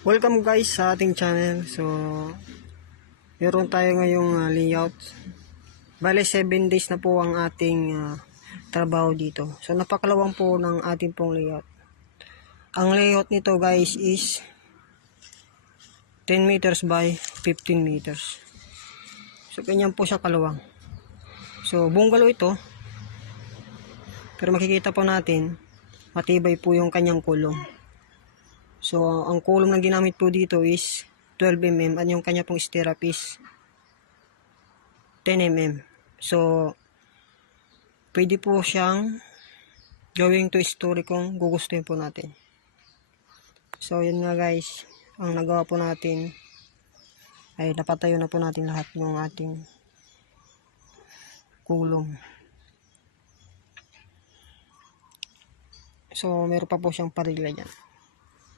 Welcome guys sa ating channel. So, meron tayo ngayong layout. Bale 7 days na po ang ating trabaho dito. So, napakalawang po ng ating pong layout. Ang layout nito guys is 10 meters by 15 meters. So, ganyan po siya kalawang. So, bungalow ito. Pero makikita po natin, matibay po yung kanyang kulong. So, ang kulong na ginamit po dito is 12 mm at yung kanya pong stirrup is 10 mm. So, pwede po siyang gawing 2-story kung gugustuhin po natin. So, yun nga guys, ang nagawa po natin ay napatayo na po natin lahat ng ating kulong. So, meron pa po siyang parila dyan.